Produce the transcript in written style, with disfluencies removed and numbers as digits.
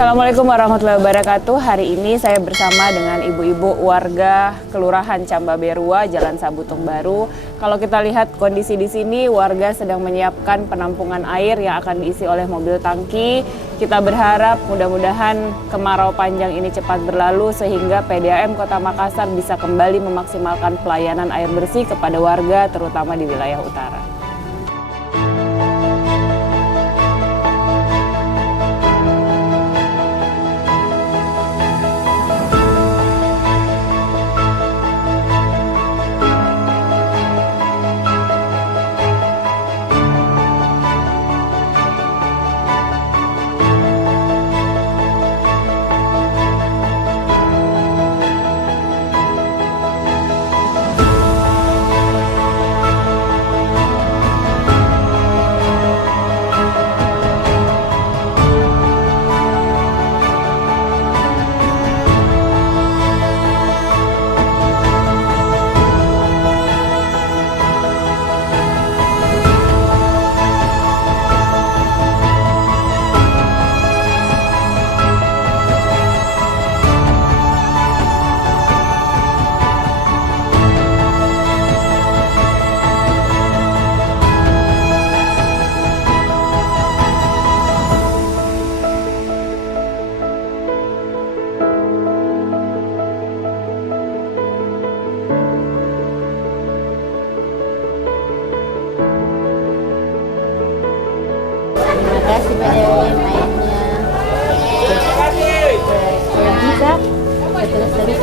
Assalamualaikum warahmatullahi wabarakatuh. Hari ini saya bersama dengan ibu-ibu warga Kelurahan Cambaberua, Jalan Sabutung Baru. Kalau kita lihat kondisi di sini, warga sedang menyiapkan penampungan air yang akan diisi oleh mobil tangki. Kita berharap mudah-mudahan kemarau panjang ini cepat berlalu sehingga PDAM Kota Makassar bisa kembali memaksimalkan pelayanan air bersih kepada warga terutama di wilayah utara. Terima kasih banyak mainnya. Kalau bisa, terus